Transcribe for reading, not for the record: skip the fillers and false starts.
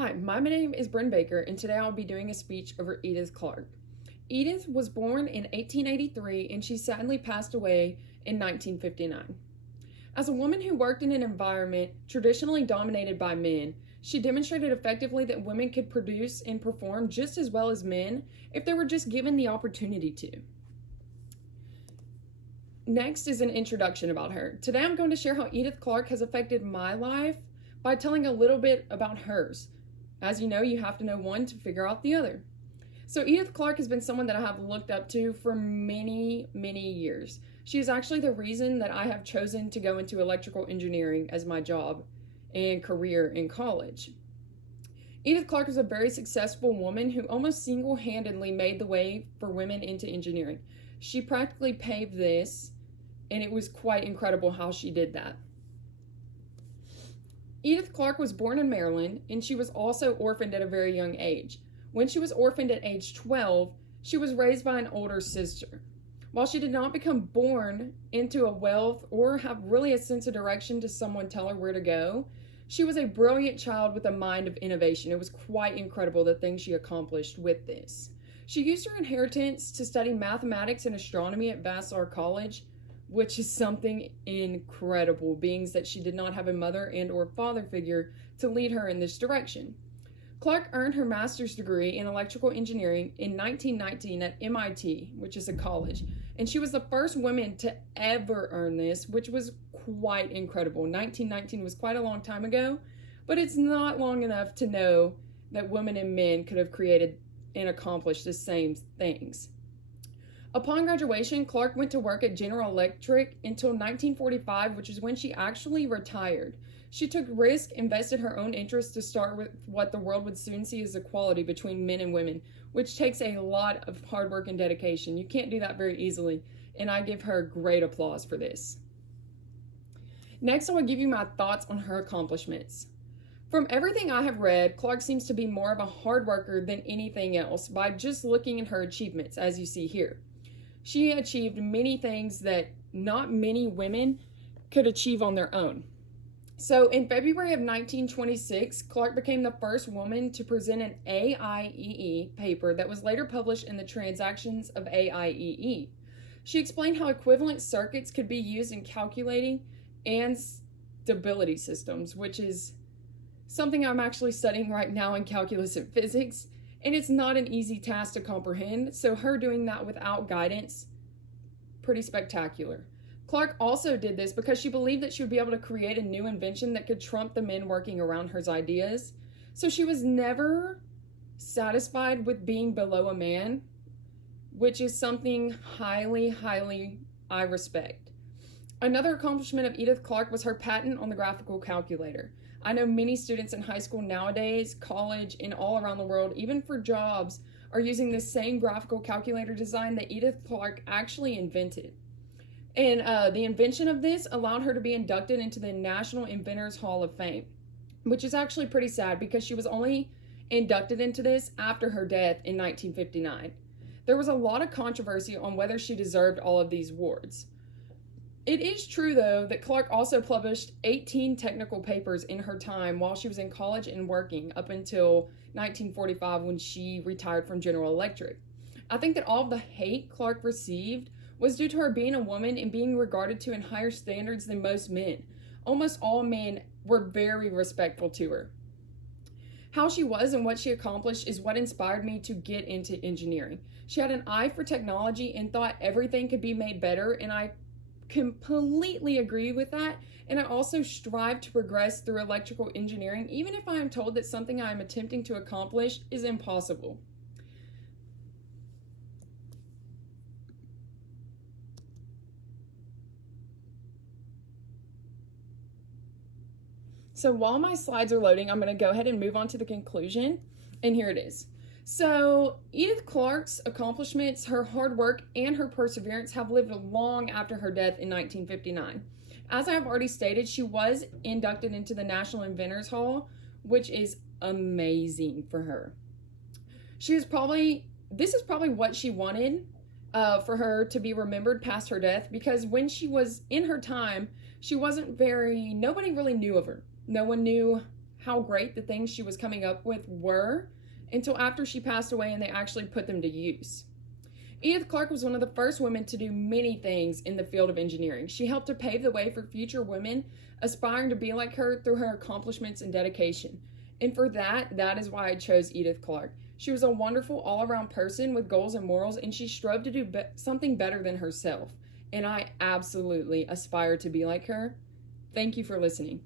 Hi, my name is Bryn Baker, and today I'll be doing a speech over Edith Clarke. Edith was born in 1883, and she sadly passed away in 1959. As a woman who worked in an environment traditionally dominated by men, she demonstrated effectively that women could produce and perform just as well as men if they were just given the opportunity to. Next is an introduction about her. Today I'm going to share how Edith Clarke has affected my life by telling a little bit about hers. As you know, you have to know one to figure out the other. So Edith Clarke has been someone that I have looked up to for many, many years. She is actually the reason that I have chosen to go into electrical engineering as my job and career in college. Edith Clarke was a very successful woman who almost single-handedly made the way for women into engineering. She practically paved this, and it was quite incredible how she did that. Edith Clarke was born in Maryland, and she was also orphaned at a very young age. When she was orphaned at age 12, she was raised by an older sister. While she did not become born into a wealth or have really a sense of direction to someone tell her where to go, she was a brilliant child with a mind of innovation. It was quite incredible the things she accomplished with this. She used her inheritance to study mathematics and astronomy at Vassar College, which is something incredible, being that she did not have a mother and or father figure to lead her in this direction. Clarke earned her master's degree in electrical engineering in 1919 at MIT, which is a college, and she was the first woman to ever earn this, which was quite incredible. 1919 was quite a long time ago, but it's not long enough to know that women and men could have created and accomplished the same things. Upon graduation, Clarke went to work at General Electric until 1945, which is when she actually retired. She took risk, invested her own interests to start with what the world would soon see as equality between men and women, which takes a lot of hard work and dedication. You can't do that very easily, and I give her great applause for this. Next, I will give you my thoughts on her accomplishments. From everything I have read, Clarke seems to be more of a hard worker than anything else by just looking at her achievements, as you see here. She achieved many things that not many women could achieve on their own. So in February of 1926, Clarke became the first woman to present an AIEE paper that was later published in the Transactions of AIEE. She explained how equivalent circuits could be used in calculating and stability systems, which is something I'm actually studying right now in calculus and physics. And it's not an easy task to comprehend, so her doing that without guidance, pretty spectacular. Clarke also did this because she believed that she would be able to create a new invention that could trump the men working around her ideas. So she was never satisfied with being below a man, which is something highly, highly I respect. Another accomplishment of Edith Clarke was her patent on the graphical calculator. I know many students in high school nowadays, college, and all around the world, even for jobs, are using the same graphical calculator design that Edith Clarke actually invented. And the invention of this allowed her to be inducted into the National Inventors Hall of Fame, which is actually pretty sad because she was only inducted into this after her death in 1959. There was a lot of controversy on whether she deserved all of these awards. It is true, though, that Clarke also published 18 technical papers in her time while she was in college and working up until 1945 when she retired from General Electric. I think that all of the hate Clarke received was due to her being a woman and being regarded to in higher standards than most men. Almost all men were very respectful to her. How she was and what she accomplished is what inspired me to get into engineering. She had an eye for technology and thought everything could be made better, and I completely agree with that, and I also strive to progress through electrical engineering, even if I am told that something I am attempting to accomplish is impossible. So while my slides are loading, I'm going to go ahead and move on to the conclusion, and here it is. So Edith Clarke's accomplishments, her hard work, and her perseverance have lived long after her death in 1959. As I have already stated, she was inducted into the National Inventors Hall, which is amazing for her. This is probably what she wanted for her to be remembered past her death, because when she was in her time, she wasn't nobody really knew of her. No one knew how great the things she was coming up with were until after she passed away and they actually put them to use. Edith Clarke was one of the first women to do many things in the field of engineering. She helped to pave the way for future women aspiring to be like her through her accomplishments and dedication. And for that is why I chose Edith Clarke. She was a wonderful all-around person with goals and morals, and she strove to do something better than herself. And I absolutely aspire to be like her. Thank you for listening.